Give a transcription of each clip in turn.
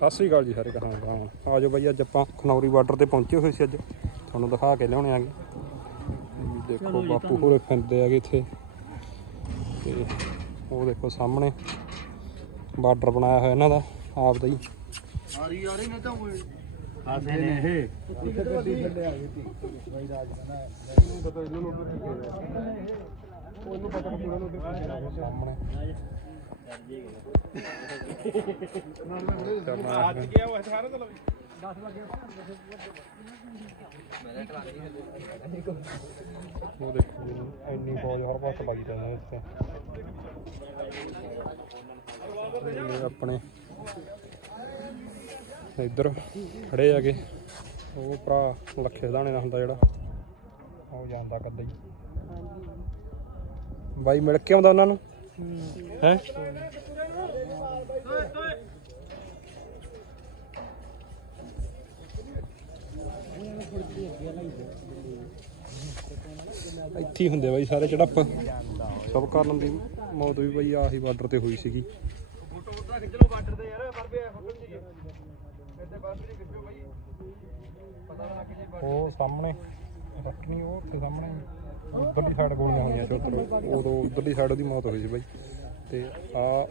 ਸਤਿ ਸ੍ਰੀ ਅਕਾਲ ਜੀ ਸਾਰੇ ਕਹਾਂ ਕਹਾਂ ਆਜੋ ਬਾਈ ਅੱਜ ਆਪਾਂ ਖਨੌਰੀ ਬਾਰਡਰ ਤੇ ਪਹੁੰਚੇ ਹੋਏ ਸੀ ਅੱਜ। ਤੁਹਾਨੂੰ ਦਿਖਾ ਕੇ ਲਿਆਉਣੇ ਆਗੇ। ਦੇਖੋ ਬਾਪੂ ਹੋਰੇ ਫਿਰਦੇ ਆਗੇ ਇੱਥੇ। ਤੇ ਉਹ ਦੇਖੋ ਸਾਹਮਣੇ ਬਾਰਡਰ ਬਣਾਇਆ ਹੋਇਆ ਇਹਨਾਂ ਦਾ ਆਪ ਦਾ ਹੀ। ਆਰੀ ਆਰੀ ਨੇ ਤਾਂ ਹੋਏ ਆਸੇ ਨੇ ਇਹ। ਇੱਥੇ ਉਹ ਦੇਖੋ ਇੰਨੀ ਫੌਜ ਹਰ ਪਾਸੇ ਲੱਗੀ ਜਾਂਦੀ ਇੱਥੇ ਆਪਣੇ ਇੱਧਰ ਖੜੇ ਹੈਗੇ। ਉਹ ਭਰਾ ਲੱਖੇ ਦਾਣੇ ਦਾ ਹੁੰਦਾ ਜਿਹੜਾ। ਉਹ ਜਾਂਦਾ ਕੱਦਾ ਹੀ। ਬਾਈ ਮਿਲ ਕੇ ਆਉਂਦਾ ਉਹਨਾਂ ਨੂੰ? ਹੈ? ਇੱਥੇ ਹੁੰਦੇ ਬਾਈ ਸਾਰੇ ਚੜੱਪ ਸਭ ਕਰਨ ਦੀ ਮੌਤ ਵੀ ਬਾਈ, ਆਹੀ ਬਾਰਡਰ ਤੇ ਹੋਈ ਸੀਗੀ। ਫੋਟੋ ਫੋਟੋ ਖਿੱਚ ਲਓ ਬਾਰਡਰ ਤੇ ਯਾਰ ਪਰ ਵੀ ਫੋਟੋ ਜੀ ਇੱਥੇ ਬਸ ਵੀ ਖਿੱਚੋ ਭਾਈ ਪਤਾ ਲੱਗ ਜੇ ਉਹ ਸਾਹਮਣੇ ਰੱਖਣੀ ਉਹ ਤੇ ਸਾਹਮਣੇ ਉਧਰਲੀ ਸਾਈਡ ਗੋਲੀਆਂ ਹੋਈਆਂ ਸੀ ਉੱਧਰ, ਉਦੋਂ ਉਧਰਲੀ ਸਾਈਡ ਉਹਦੀ ਮੌਤ ਹੋਈ ਸੀ ਬਾਈ। ਤੇ ਆ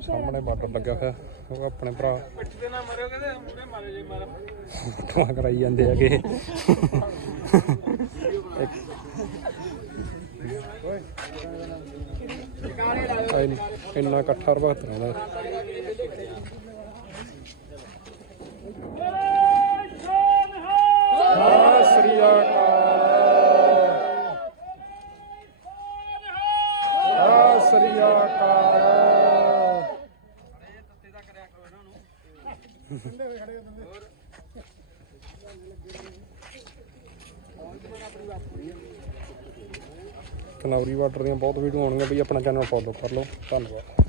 ਸਾਹਮਣੇ ਬਾਰਡਰ ਲੱਗਿਆ ਹੋਇਆ ਉਹ ਆਪਣੇ ਭਰਾ। ਤੇ ਨਾ ਮਰਿਓ ਕਹਿੰਦੇ ਮੂਰੇ ਮਾਰੇ ਜੇ ਮਾਰ ਫੋਟੋਆਂ ਕਰਾਈ ਜਾਂਦੇ ਹੈਗੇ। ਇੰਨ- ਇੰਨਾ ਇਕੱਠਾ ਰਵਾਤ ਰਹਿੰਦਾ। ਸ੍ਰੀ ਅਕਾਲ। ਸ੍ਰੀ ਅਕਾਲ। ਕਨੌਰੀ ਬਾਰਡਰ ਦੀਆਂ ਬਹੁਤ ਵੀਡੀਓ ਆਉਣਗੀਆਂ ਬਈ ਆਪਣਾ ਚੈਨਲ ਫੋਲੋ ਕਰ ਲਓ। ਧੰਨਵਾਦ।